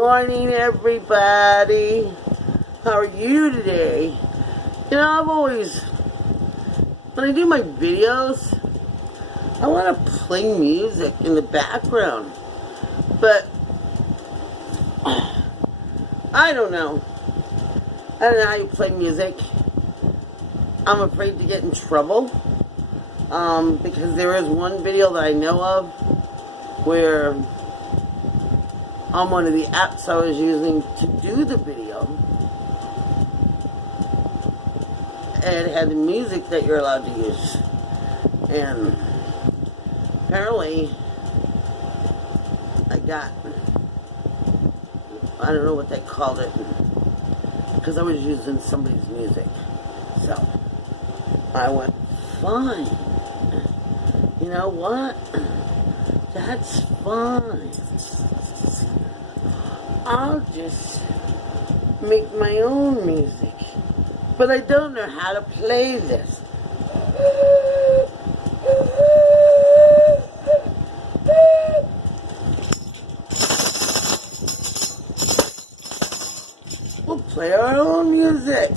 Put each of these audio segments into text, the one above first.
morning, everybody. How are you today? You know, when I do my videos, I want to play music in the background. But, I don't know. I don't know how you play music. I'm afraid to get in trouble. Because there is one video that I know of where on one of the apps I was using to do the video, it had the music that you're allowed to use. And apparently I don't know what they called it, because I was using somebody's music. So I went, fine. You know what? That's fine. I'll just make my own music. But I don't know how to play this. We'll play our own music.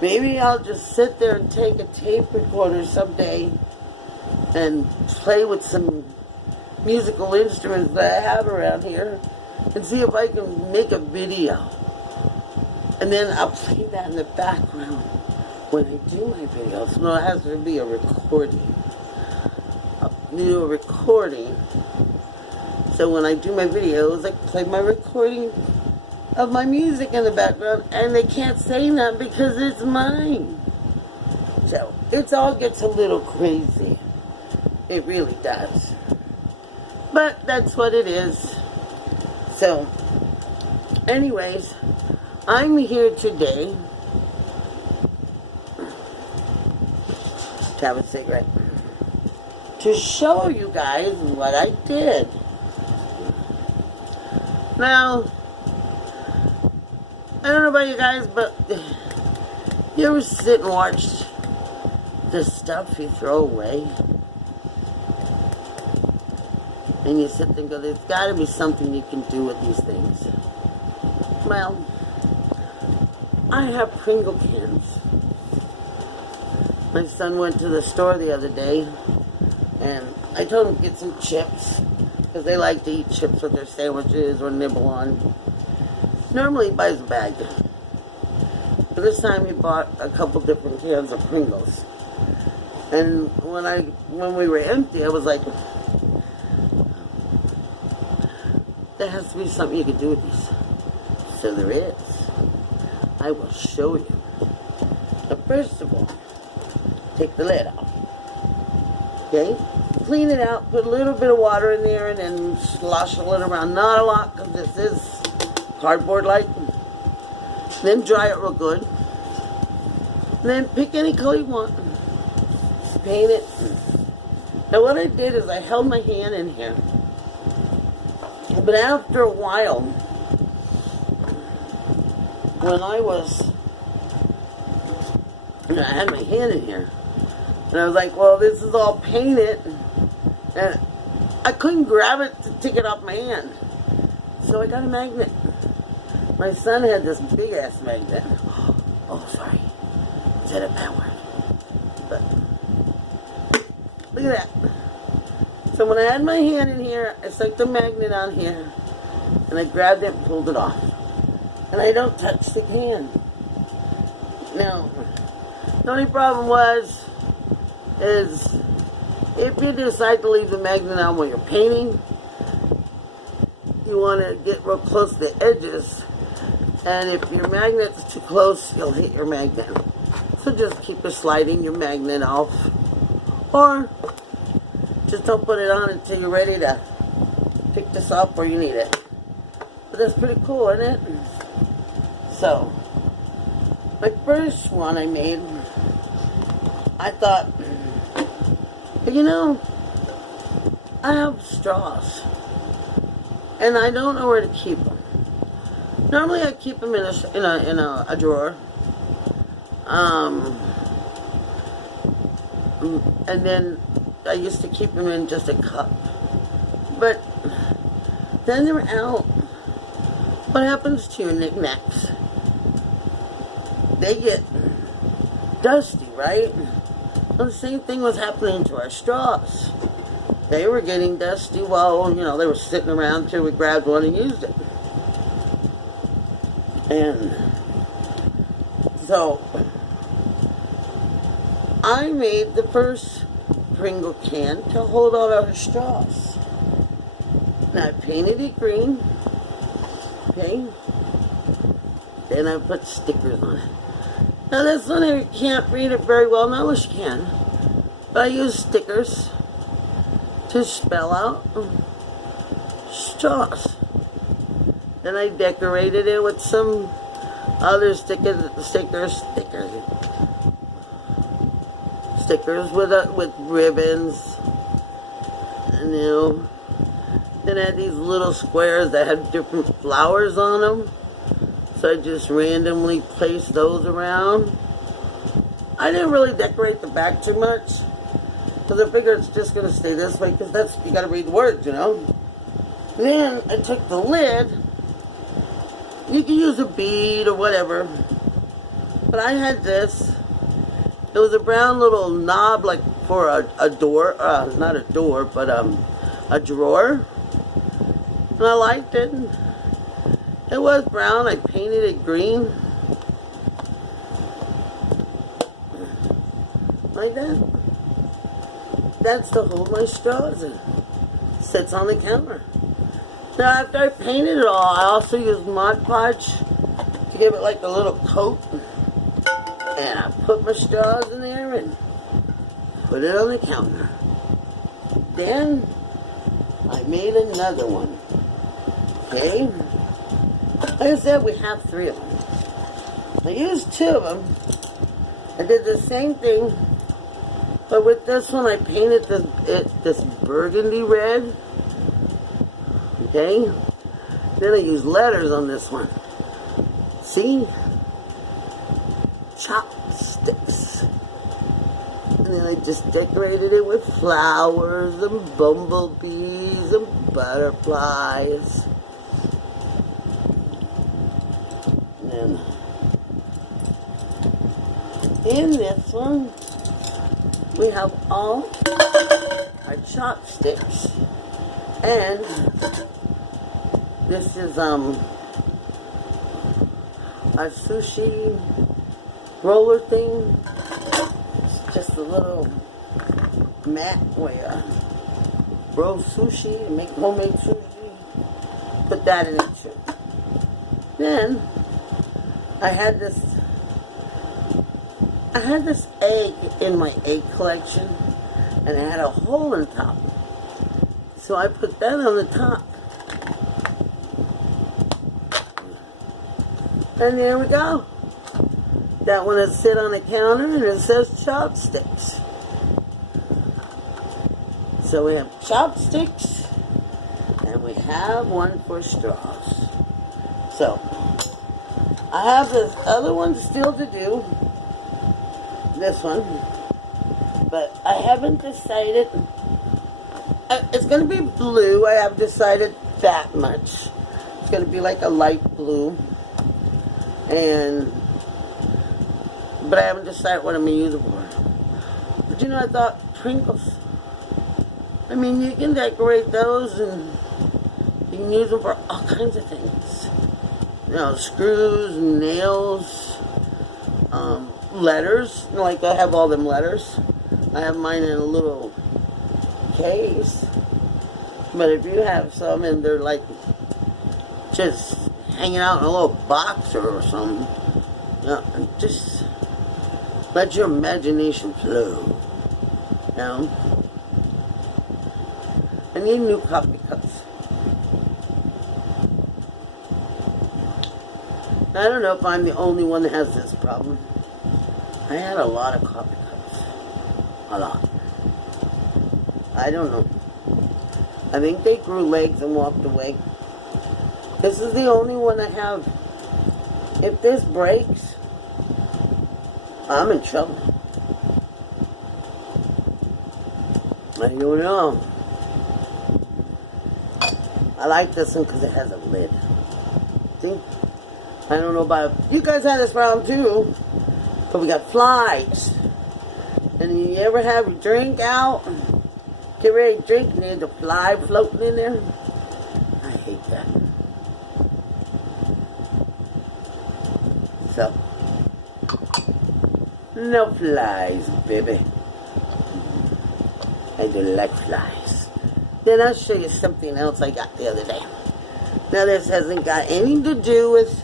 Maybe I'll just sit there and take a tape recorder someday and play with some musical instruments that I have around here and see if I can make a video. And then I'll play that in the background when I do my videos. No, it has to be a recording. I'll do a recording. So when I do my videos, I play my recording of my music in the background, and they can't say that because it's mine. So it all gets a little crazy. It really does. But that's what it is. So, anyways, I'm here today to have a cigarette, to show you guys what I did. Now, I don't know about you guys, but you ever sit and watch the stuff you throw away? And you sit there and go, there's got to be something you can do with these things. Well, I have Pringle cans. My son went to the store the other day, and I told him to get some chips, because they like to eat chips with their sandwiches or nibble on. Normally he buys a bag. But this time he bought a couple different cans of Pringles. And when we were empty, I was like, there has to be something you can do with these. So there is. I will show you. But first of all, take the lid off. Okay? Clean it out, put a little bit of water in there, and then slosh it around. Not a lot, because this is cardboard-like. Then dry it real good. And then pick any color you want. Paint it. Now what I did is I held my hand in here. But after a while, when I had my hand in here, and I was like, well, this is all painted, and I couldn't grab it to take it off my hand. So I got a magnet. My son had this big ass magnet. Oh, sorry. I said a bad word. But look at that. So when I had my hand in here, I stuck the magnet on here, and I grabbed it and pulled it off. And I don't touch the can. Now, the only problem is if you decide to leave the magnet on when you're painting, you want to get real close to the edges, and if your magnet's too close, you'll hit your magnet. So just keep sliding your magnet off, or just don't put it on until you're ready to pick this up where you need it. But that's pretty cool, isn't it? So, my first one I made, I thought, you know, I have straws, and I don't know where to keep them. Normally I keep them in a drawer, and then I used to keep them in just a cup. But then they're out. what happens to your knickknacks? They get dusty, right? Well, the same thing was happening to our straws. They were getting dusty while, you know, they were sitting around until we grabbed one and used it. And so I made the first Pringle can to hold all our straws. And I painted it green. Okay? Then I put stickers on it. Now this one I can't read it very well. Now you can. But I use stickers to spell out straws. Then I decorated it with some other stickers with ribbons, and you know. Then I had these little squares that had different flowers on them, so I just randomly placed those around. I didn't really decorate the back too much, because I figured it's just going to stay this way, because that's, you got to read the words, you know. Then I took the lid. You can use a bead or whatever, but I had this. It was a brown little knob, like for a door, not a door, but a drawer. And I liked it. It was brown. I painted it green, like that. That's to hold my straws in. Sits on the counter. Now after I painted it all, I also used Mod Podge to give it like a little coat. And I put my straws in there and put it on the counter. Then I made another one. Okay? Like I said, we have 3 of them. I used 2 of them. I did the same thing, but with this one I painted this burgundy red. Okay? Then I used letters on this one. See? Chopsticks. And then I just decorated it with flowers and bumblebees and butterflies. And then in this one we have all our chopsticks, and this is a sushi roller thing. It's just a little mat where you roll sushi and make homemade sushi. Put that in it too. Then I had this egg in my egg collection, and it had a hole in the top. So I put that on the top. And there we go. That one is sit on the counter and it says chopsticks. So we have chopsticks and we have one for straws. So I have this other one still to do. This one. But I haven't decided. It's going to be blue. I have decided that much. It's going to be like a light blue. But I haven't decided what I'm going to use it for. But you know, I thought Pringles. I mean, you can decorate those and you can use them for all kinds of things. You know, screws, nails, letters. Like I have all them letters. I have mine in a little case. But if you have some and they're like just hanging out in a little box or something, you know, just let your imagination flow. You know? I need new coffee cups. I don't know if I'm the only one that has this problem. I had a lot of coffee cups. A lot. I don't know. I think they grew legs and walked away. This is the only one I have. If this breaks, I'm in trouble. I don't know. I like this one because it has a lid. nasty. I don't know about, you guys had this problem too, but we got flies. And you ever have your drink out, get ready to drink, and there's a fly floating in there? I hate that. So, no flies, baby. I don't like flies. Then I'll show you something else I got the other day. Now this hasn't got anything to do with,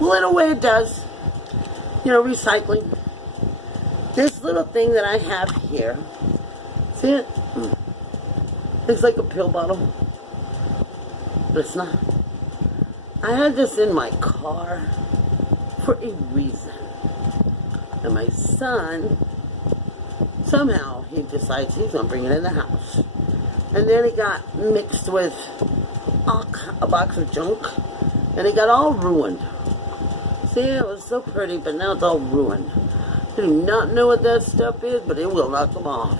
well, in a way it does, you know, recycling. This little thing that I have here, see it? It's like a pill bottle, but it's not. I had this in my car for a reason. And my son, somehow he decides he's going to bring it in the house. And then it got mixed with a box of junk, and it got all ruined. See, it was so pretty, but now it's all ruined. I do not know what that stuff is, but it will knock them off.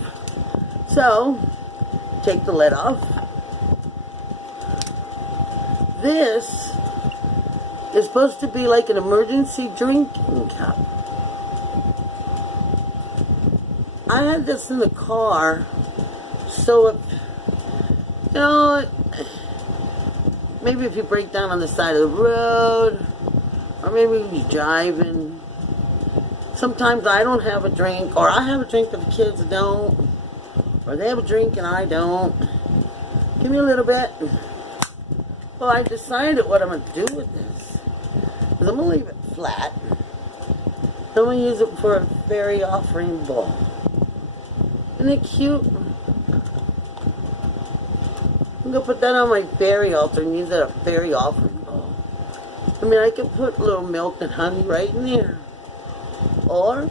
So, take the lid off. This is supposed to be like an emergency drinking cup. I had this in the car, so if, you know, maybe if you break down on the side of the road, or maybe you're driving, sometimes I don't have a drink, or I have a drink but the kids don't, or they have a drink and I don't. Give me a little bit. Well, I decided what I'm going to do with this. Because I'm going to leave it flat. I'm going to use it for a fairy offering bowl. Isn't it cute? I'm going to put that on my fairy altar and use it as a fairy offering bowl. I mean, I could put a little milk and honey right in there. Or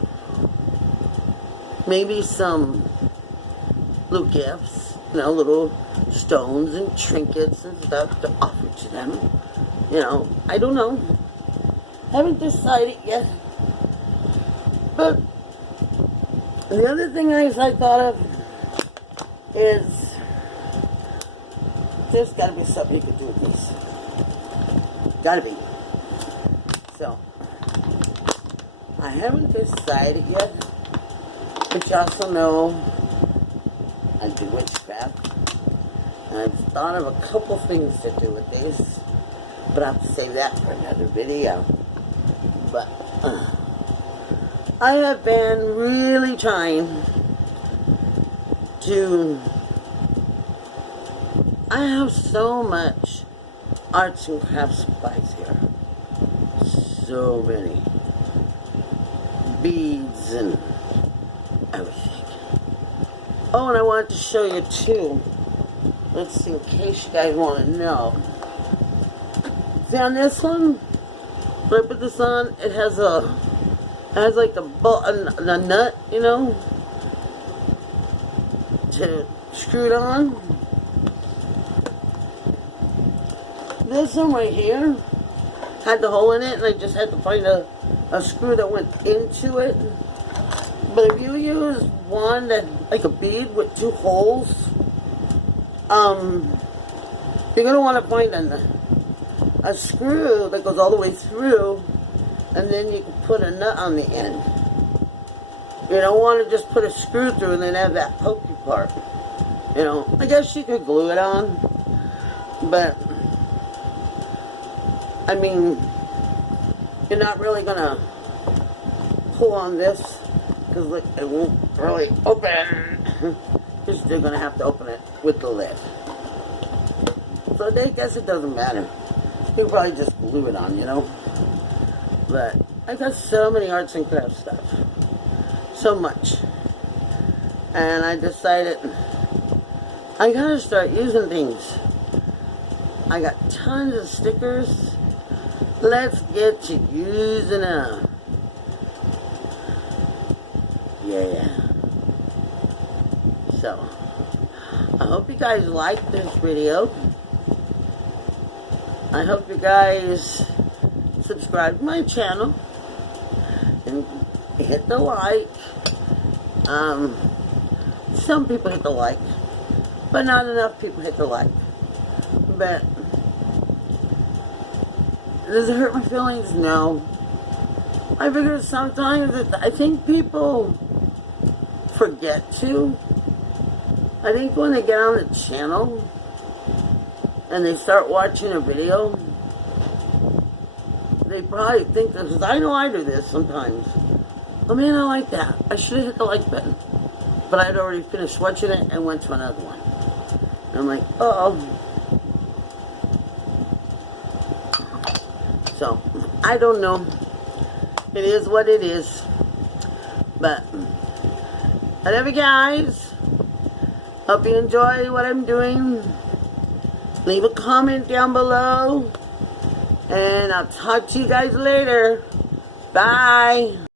maybe some little gifts, you know, little stones and trinkets and stuff to offer to them. You know, I don't know. Haven't decided yet. But the other thing I thought of is there's got to be something you could do with this. Got to be. So, I haven't decided yet, but you also know I do witchcraft, and I've thought of a couple things to do with this, but I'll have to save that for another video. But I have been really trying to, I have so much arts and crafts supplies here. So many beads and everything. Oh, and I wanted to show you too. Let's see, in case you guys want to know. See on this one, when I put this on, it has like a nut, you know, to screw it on. This one right here had the hole in it, and I just had to find a screw that went into it. But if you use one that, like a bead with two holes, you're going to want to find a screw that goes all the way through, and then you can put a nut on the end. You don't want to just put a screw through and then have that pokey part. You know, I guess you could glue it on, but I mean, you're not really going to pull on this, because look, it won't really open. You're still going to have to open it with the lid. So I guess it doesn't matter. You can probably just glue it on, you know. But I got so many arts and crafts stuff. So much. And I decided I got to start using things. I got tons of stickers. Let's get to using them. Yeah. So, I hope you guys liked this video. I hope you guys subscribe to my channel and hit the like. Some people hit the like, but not enough people hit the like. But Does it hurt my feelings? No. I figure sometimes I think people forget to. I think when they get on the channel and they start watching a video, they probably think this, because I know I do this sometimes. Oh man, I like that. I should have hit the like button. But I'd already finished watching it and went to another one. And I'm like, uh-oh. So, I don't know. It is what it is. But, whatever, guys. Hope you enjoy what I'm doing. Leave a comment down below. And I'll talk to you guys later. Bye.